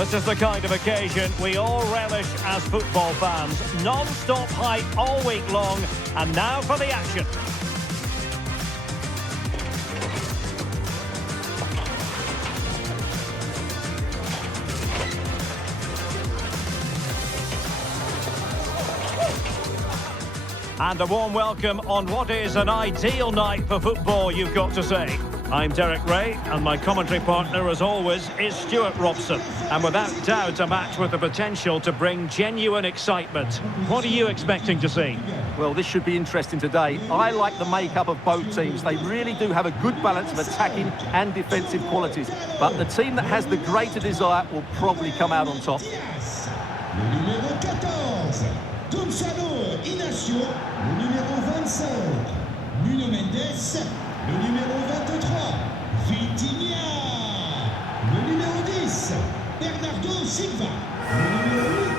This is the kind of occasion we all relish as football fans. Non-stop hype all week long, and now for the action. And a warm welcome on what is an ideal night for football, you've got to say. I'm Derek Ray, and my commentary partner, as always, is Stuart Robson. And without doubt, a match with the potential to bring genuine excitement. What are you expecting to see? Well, this should be interesting today. I like the makeup of both teams. They really do have a good balance of attacking and defensive qualities. But the team that has the greater desire will probably come out on top. Inacio, le numéro 25, Nuno Mendes, le numéro 23, Vitinha, le numéro 10, Bernardo Silva, le numéro 8.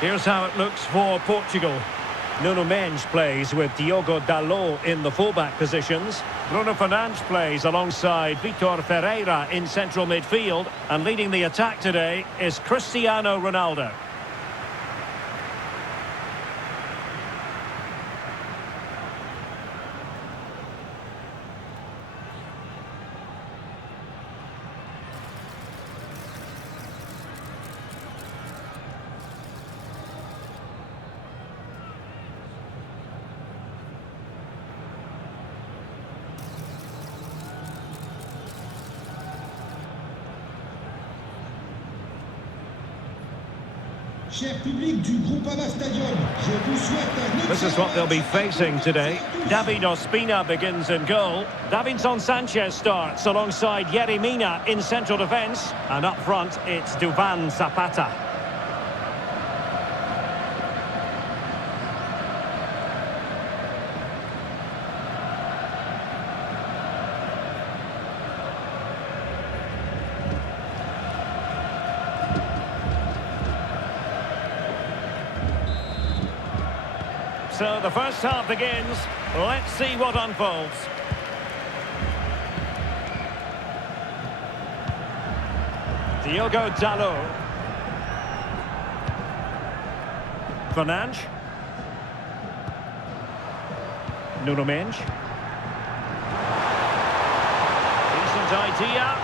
Here's how it looks for Portugal. Nuno Mendes plays with Diogo Dalot in the fullback positions. Bruno Fernandes plays alongside Vitor Ferreira in central midfield. And leading the attack today is Cristiano Ronaldo. This is what they'll be facing today. David Ospina begins in goal. Davinson Sanchez starts alongside Yerry Mina in central defence. And up front, it's Duvan Zapata. So the first half begins. Let's see what unfolds. Diogo Dalot. Fernandes. Nuno Mendes. Decent idea.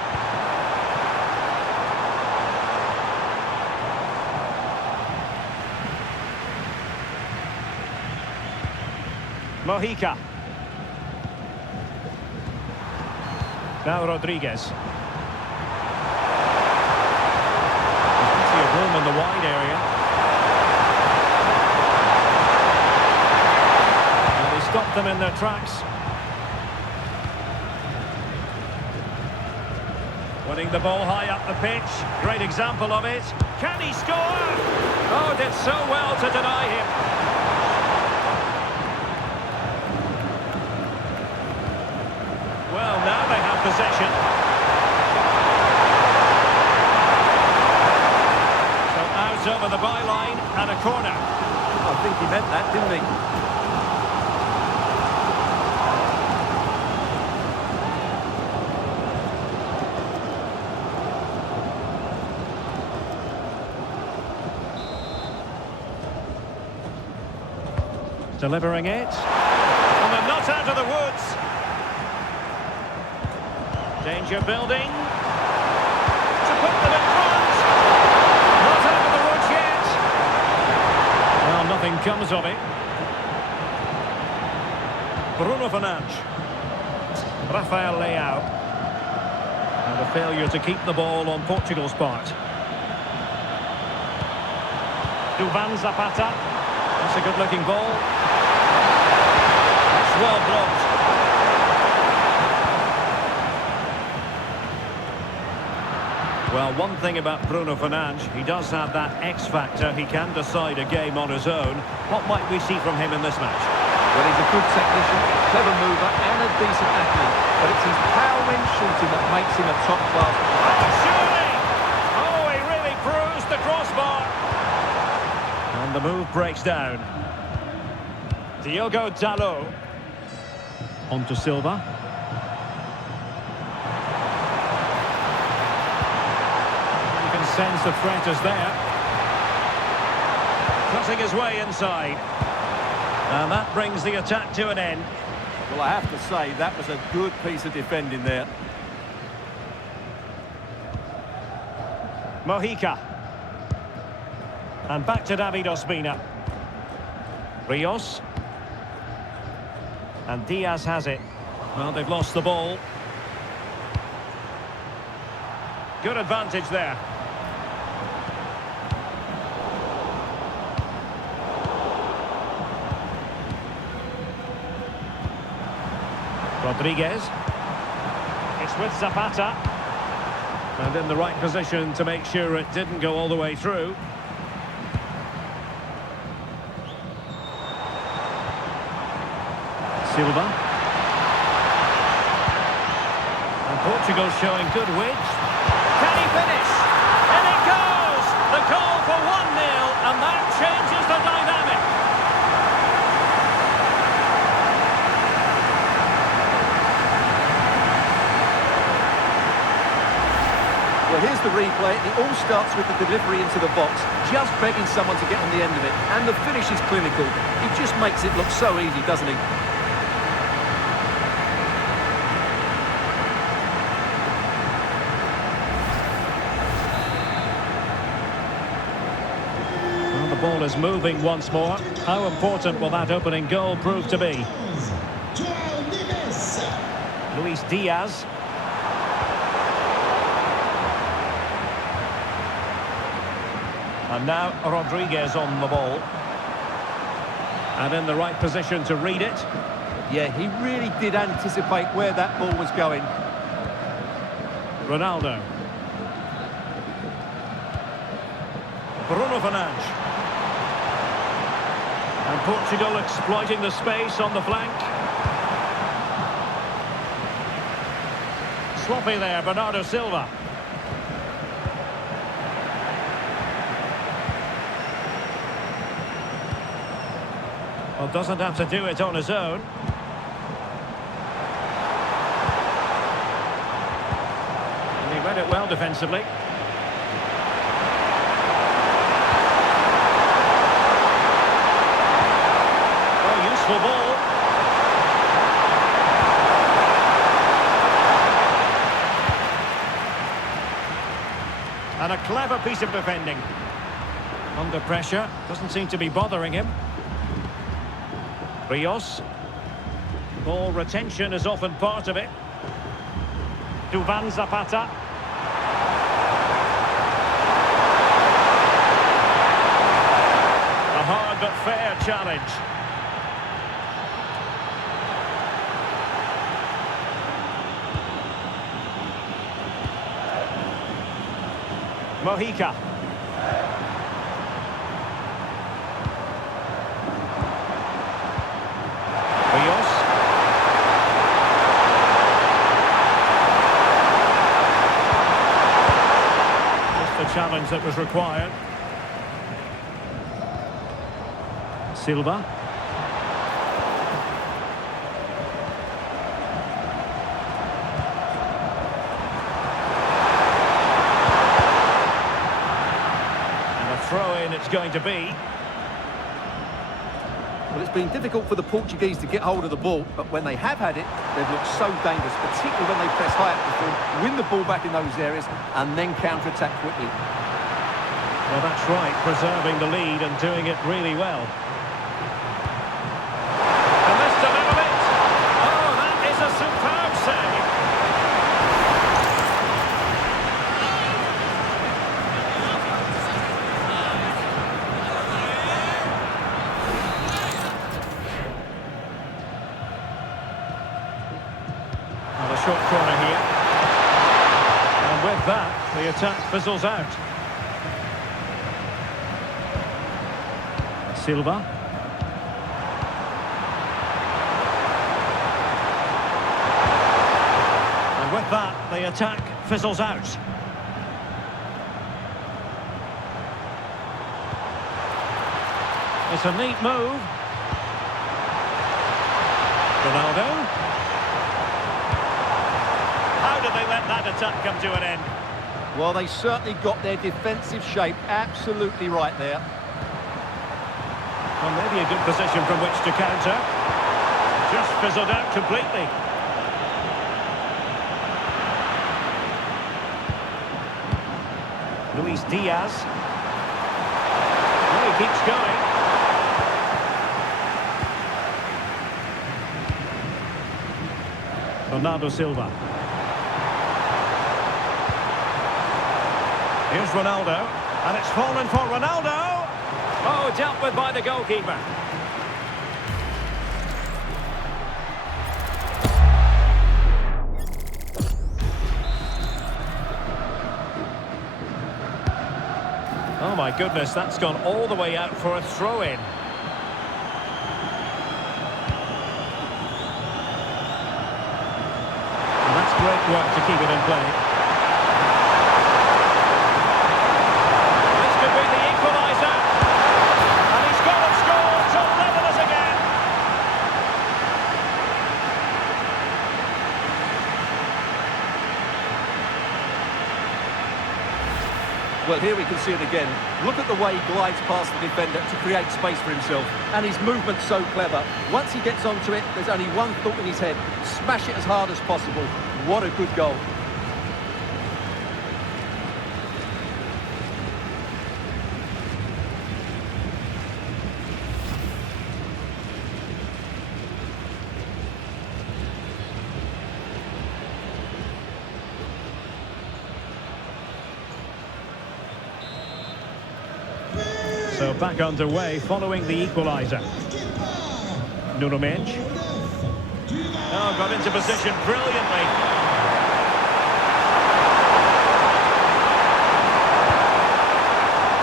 Mojica. Now Rodriguez. Plenty of room in the wide area. And they stopped them in their tracks. Winning the ball high up the pitch. Great example of it. Can he score? Oh, did so well to deny him. Well, now they have possession. So out over the byline and a corner. I think he meant that, didn't he? Delivering it. And they're not out of the woods. Danger building. To put them in front. Not out of the woods yet. Well, nothing comes of it. Bruno Fernandes. Rafael Leao. And a failure to keep the ball on Portugal's part. Duvan Zapata. That's a good-looking ball. That's well blocked. Well, one thing about Bruno Fernandes, he does have that X factor. He can decide a game on his own. What might we see from him in this match? Well, he's a good technician, clever mover and a decent athlete. But it's his power when shooting that makes him a top-class. Oh, surely! Oh, he really bruised the crossbar. And the move breaks down. Diogo Dalot. On to Silva. You can sense the threat is there. Cutting his way inside. And that brings the attack to an end. Well, I have to say, that was a good piece of defending there. Mojica. And back to David Ospina. Rios. And Diaz has it. Well, they've lost the ball. Good advantage there. Rodriguez. It's with Zapata. And in the right position to make sure it didn't go all the way through. Silva. And Portugal showing good width. Can he finish? And it goes! The goal for 1-0, and that changes the dynamic. Well, here's the replay. It all starts with the delivery into the box, just begging someone to get on the end of it. And the finish is clinical. He just makes it look so easy, doesn't he? Well, the ball is moving once more. How important will that opening goal prove to be? Luis Diaz. And now Rodriguez on the ball. And in the right position to read it. Yeah, he really did anticipate where that ball was going. Ronaldo. Bruno Fernandes. And Portugal exploiting the space on the flank. Sloppy there, Bernardo Silva. Well, doesn't have to do it on his own. And he read it well defensively. Oh, useful ball. And a clever piece of defending. Under pressure, doesn't seem to be bothering him. Rios. Ball retention is often part of it. Duvan Zapata. A hard but fair challenge. Mojica. Rios. Just the challenge that was required. Silva. And a throw-in it's going to be. Well, it's been difficult for the Portuguese to get hold of the ball, but when they have had it, they've looked so dangerous, particularly when they press high up the field, win the ball back in those areas, and then counter-attack quickly. Well, that's right, preserving the lead and doing it really well. And this delivered it! Oh, that is a superb save! Short corner here. And with with that, the attack fizzles out. Silva. And with that, the attack fizzles out. It's a neat move. Ronaldo. How did they let that attack come to an end? Well, they certainly got their defensive shape absolutely right there. Well, maybe a good position from which to counter. Just fizzled out completely. Luis Diaz. Oh, he keeps going. Bernardo Silva. Here's Ronaldo. And it's fallen for Ronaldo. Oh, dealt with by the goalkeeper. Oh my goodness, that's gone all the way out for a throw-in. And that's great work to keep it in play. This could be the equaliser. And he's gone and scored to level us again. Well, here we can see it again. Look at the way he glides past the defender to create space for himself. And his movement's so clever. Once he gets onto it, there's only one thought in his head. Smash it as hard as possible. What a good goal. So back underway following the equaliser. Nuno Mendes. Oh, got into position brilliantly.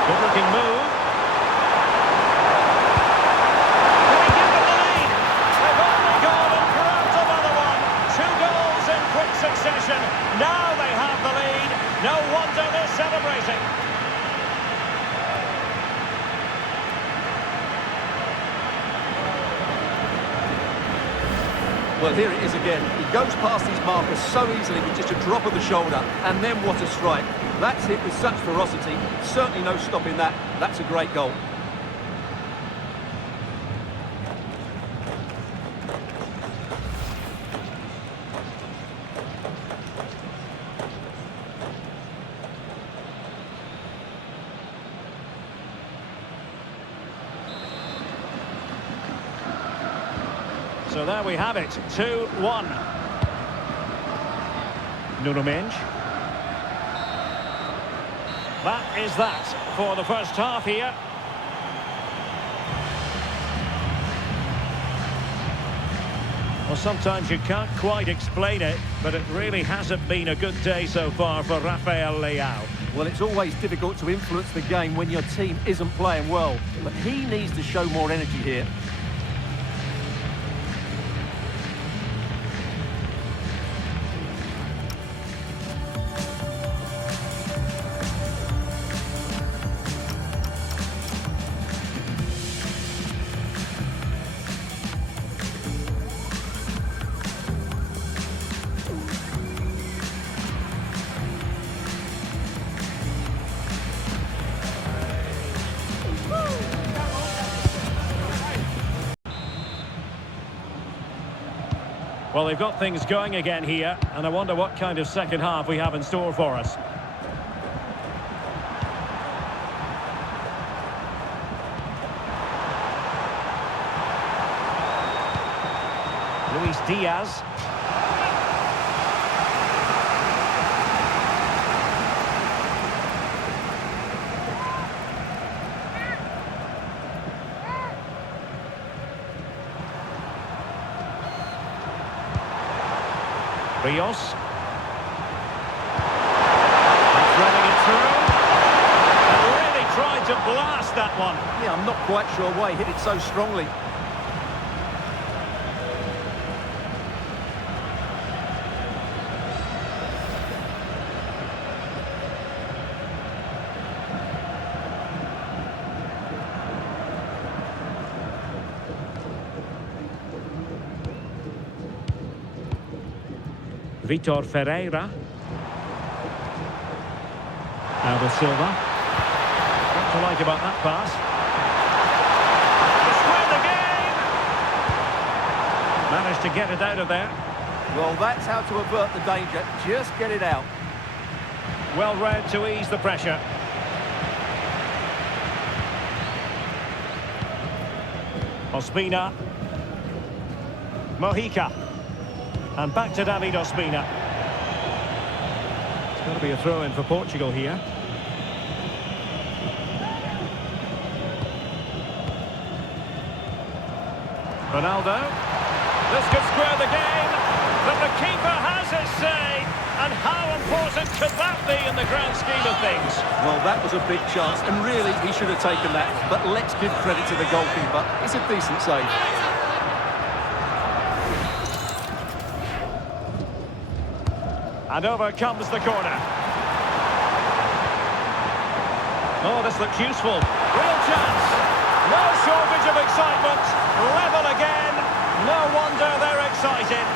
Good looking move. Can he give them the lead? They've only gone and grabbed another one. 2 goals in quick succession. Now they have the lead. No wonder they're celebrating. Well, here it is again. He goes past his marker so easily with just a drop of the shoulder. And then what a strike. That's hit with such ferocity. Certainly no stopping that. That's a great goal. So there we have it, 2-1. Nuno Mendes. That is that for the first half here. Well, sometimes you can't quite explain it, but it really hasn't been a good day so far for Rafael Leao. Well, it's always difficult to influence the game when your team isn't playing well. But he needs to show more energy here. Well, they've got things going again here, and I wonder what kind of second half we have in store for us. Luis Diaz. Rios. that one. Yeah, I'm not quite sure why he hit it so strongly. Vitor Ferreira. Aldo Silva. What to like about that pass? To square the game! Managed to get it out of there. Well, that's how to avert the danger. Just get it out. Well read to ease the pressure. Ospina. Mojica. And back to David Ospina. It's got to be a throw-in for Portugal here. Ronaldo. This could square the game, but the keeper has his say. And how important could that be in the grand scheme of things? Well, that was a big chance, and really, he should have taken that. But let's give credit to the goalkeeper. It's a decent save. And over comes the corner. Oh, this looks useful. Real chance. No shortage of excitement. Level again. No wonder they're excited.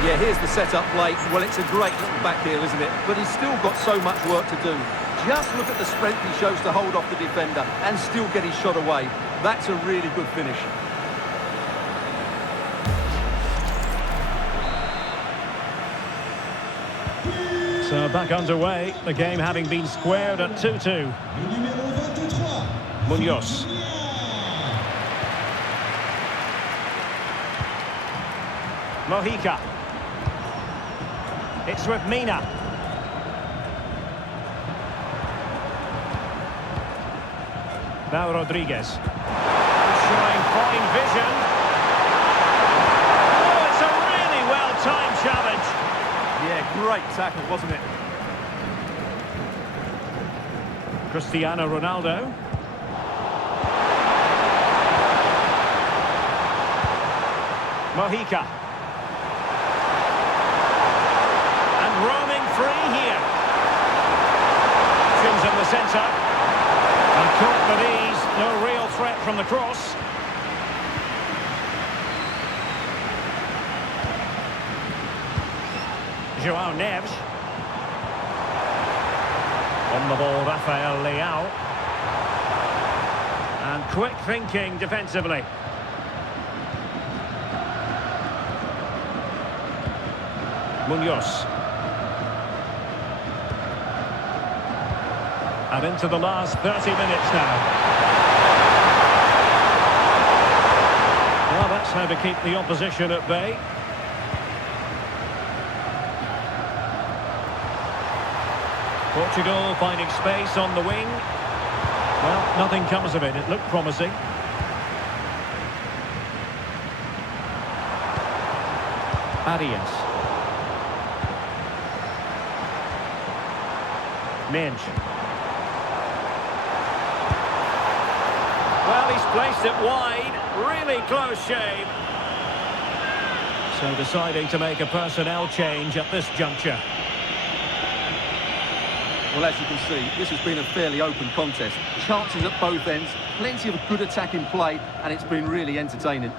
Yeah, here's the set-up play. Well, it's a great little back heel, isn't it? But he's still got so much work to do. Just look at the strength he shows to hold off the defender and still get his shot away. That's a really good finish. So back underway, the game having been squared at 2-2. Munoz. Mojica. It's with Mina. Now Rodriguez. Showing fine vision. Oh, it's a really well-timed challenge. Yeah, great tackle, wasn't it? Cristiano Ronaldo. Mojica. And roaming free here. Shins in the centre. And caught with ease. No real threat from the cross. João Neves. On the ball, Rafael Leao. And quick thinking defensively. Munoz. And into the last 30 minutes now. Well, that's how to keep the opposition at bay. Portugal finding space on the wing. Well, nothing comes of it. It looked promising. Arias. Minge. Well, he's placed it wide. Really close shave. So deciding to make a personnel change at this juncture. Well, as you can see, this has been a fairly open contest. Chances at both ends, plenty of good attacking play, and it's been really entertaining.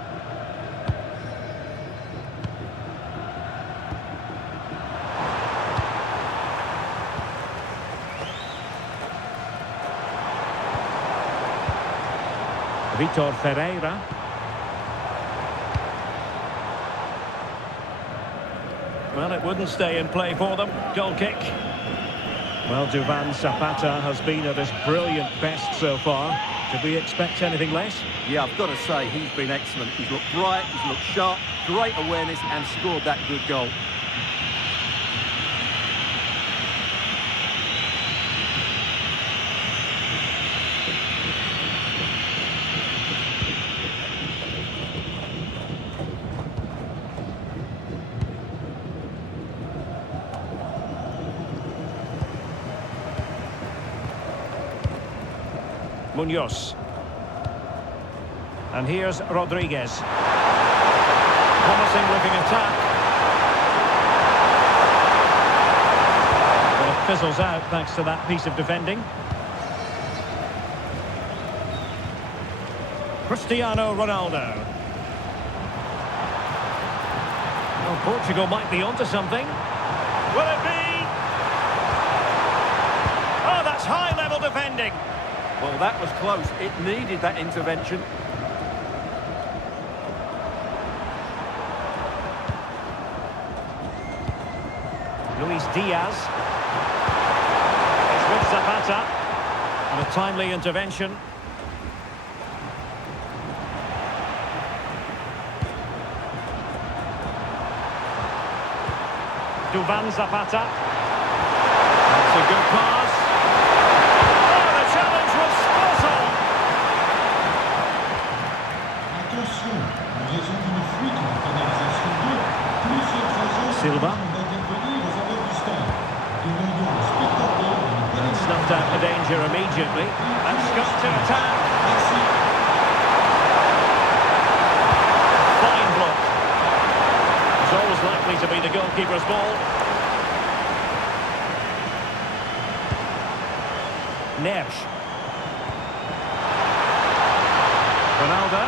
Vitor Ferreira. Well, it wouldn't stay in play for them. Goal kick. Well, Mzpanda has been at his brilliant best so far. Did we expect anything less? Yeah, I've got to say, he's been excellent. He's looked bright, he's looked sharp, great awareness, and scored that good goal. Munoz. And here's Rodriguez. Promising looking attack. Well, it fizzles out thanks to that piece of defending. Cristiano Ronaldo. Well, Portugal might be onto something. Will it be? Oh, that's high-level defending. Well, that was close. It needed that intervention. Luis Diaz. It's with Zapata. And a timely intervention. Duvan Zapata. That's a good pass. Oh, the challenge was spot on. Attention, en raison d'une fuite de canalisation d'eau, plusieurs agents Silva. vont intervenir en faveur du stade. Demandons aux spectateurs de ne pas And snuffed out the danger immediately. And Scott to attack. Merci. Fine block. It's always likely to be the goalkeeper's ball. Neves. Ronaldo.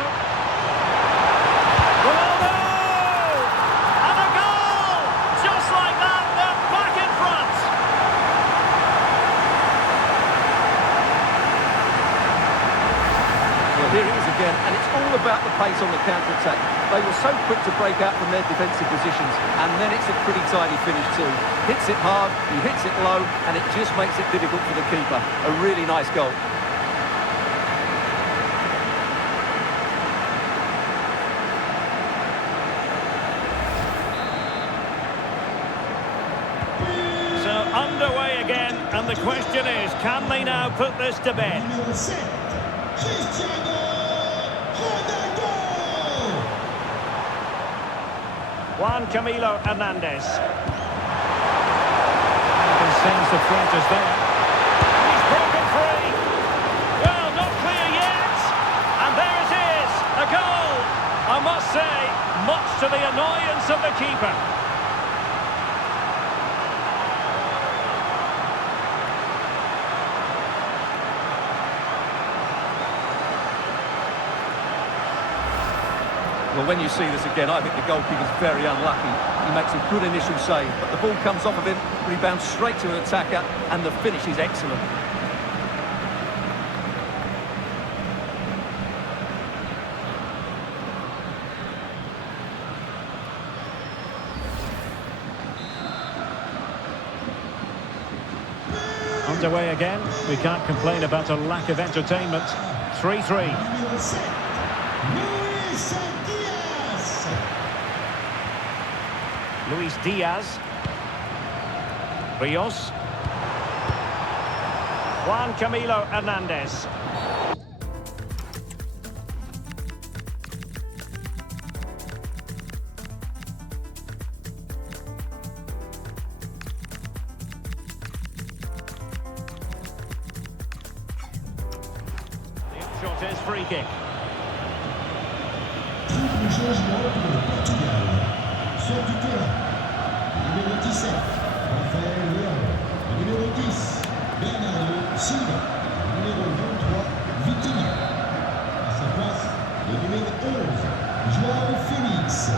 Ronaldo! And a goal! Just like that, they're back in front. Well, here it is again, and it's all about the pace on the counter-attack. They were so quick to break out from their defensive positions, and then it's a pretty tidy finish too. Hits it hard, he hits it low, and it just makes it difficult for the keeper. A really nice goal. So underway again, and the question is, can they now put this to bed? Numéro 7, Cristiano Ronaldo. Juan Camilo Hernandez. You can sense the threat is there. He's broken free. Well, not clear yet. And there it is, a goal. I must say, much to the annoyance of the keeper. Well, when you see this again, I think the goalkeeper's very unlucky. He makes a good initial save, but the ball comes off of him, rebounds straight to an attacker, and the finish is excellent. Underway again. We can't complain about a lack of entertainment. 3-3. Numéro 7, Luis Diaz. Luis Diaz. Rios. Juan Camilo Hernandez. The upshot is free kick. Triple changement pour le Portugal. Sort du terrain. Numéro 17, Rafael Leão. Numéro 10, Bernardo Silva. Numéro 23, Vitinha. À sa place, le numéro 11, João Félix.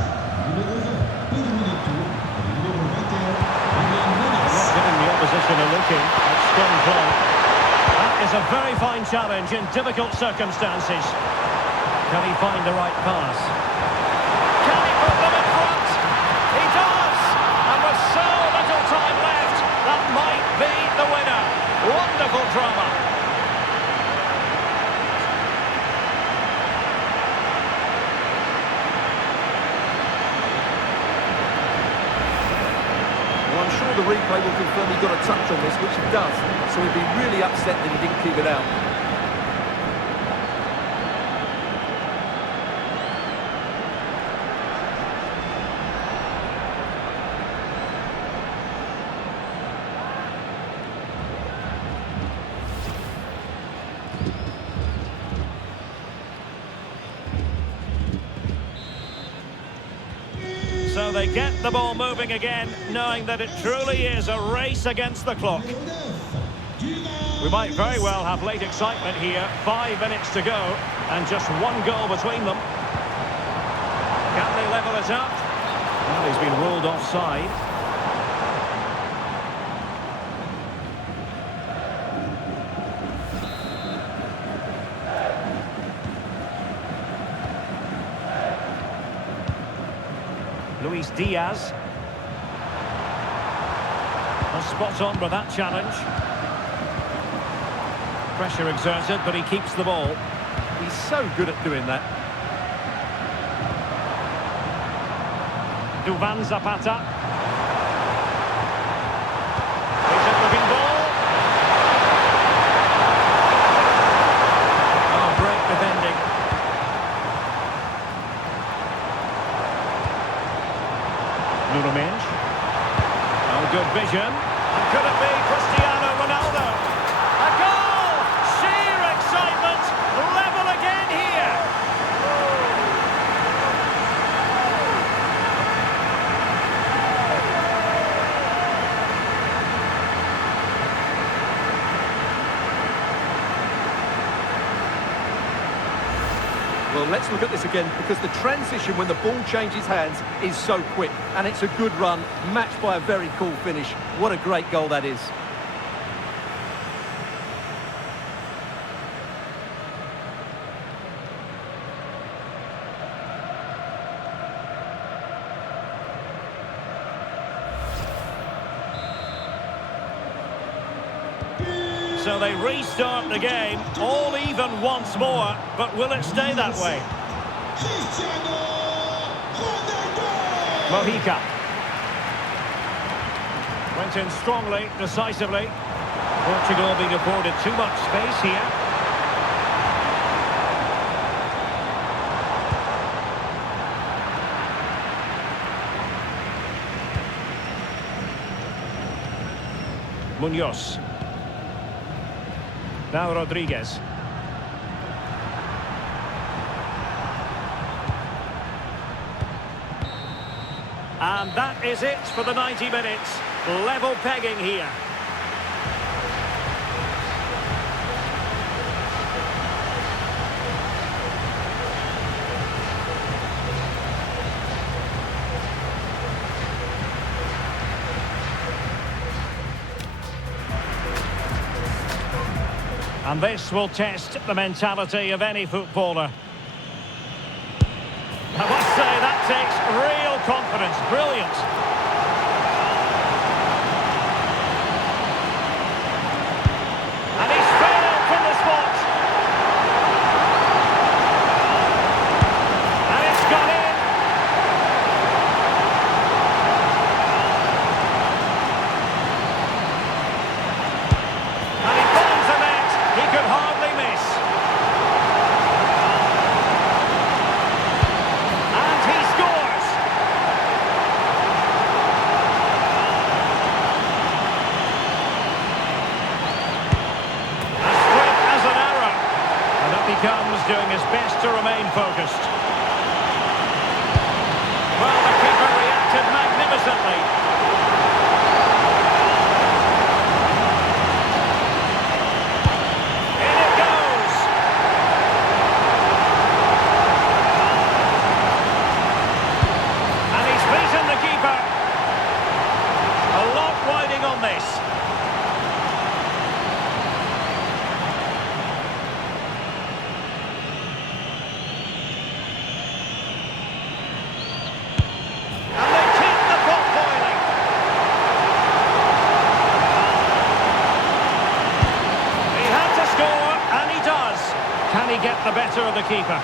Numéro 20, Pedro Neto. Et le numéro 21, William Menes. Not giving the opposition a look in. That's strong play. That is a very fine challenge in difficult circumstances. Can he find the right pass? Can he put them in front? He does! And with so little time left, that might be the winner. Wonderful drama. Well, I'm sure the replay will confirm he got a touch on this, which he does, so he'd be really upset that he didn't keep it out. So they get the ball moving again, knowing that it truly is a race against the clock. We might very well have late excitement here. 5 minutes to go, and just one goal between them. Can they level it up? Well, he's been ruled offside. Luis Diaz. Well, spot on with that challenge. Pressure exerted, but he keeps the ball. He's so good at doing that. Mzpanda. Decent looking ball. Oh, great defending. Nuno. Oh, good vision. And could it be Cristiano Ronaldo? A goal! Sheer excitement! Level again here! Well, let's look at this again, because the transition when the ball changes hands is so quick, and it's a good run, matched by a very cool finish. What a great goal that is. So they restart the game, all even once more, but will it stay that way? Mojica. Went in strongly, decisively. Portugal being afforded too much space here. Munoz. Now Rodriguez. And that is it for the 90 minutes. Level pegging here. And this will test the mentality of any footballer. I must say, that takes real confidence. Brilliant. And he's failed from the spot. And it's gone in. And he finds the net. He could hardly miss. And he scores. As straight as an arrow. And up he comes, doing his best to remain focused. Well, the keeper reacted magnificently. In it goes. And he's beaten the keeper. A lot riding on this. And they keep the pot boiling. He had to score, and he does. Can he get the better of the keeper?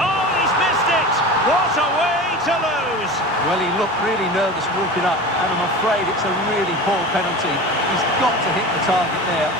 Oh, he's missed it! What a way to lose! Well, he looked really nervous walking up, and I'm afraid it's a really poor penalty. He's got to hit the target there.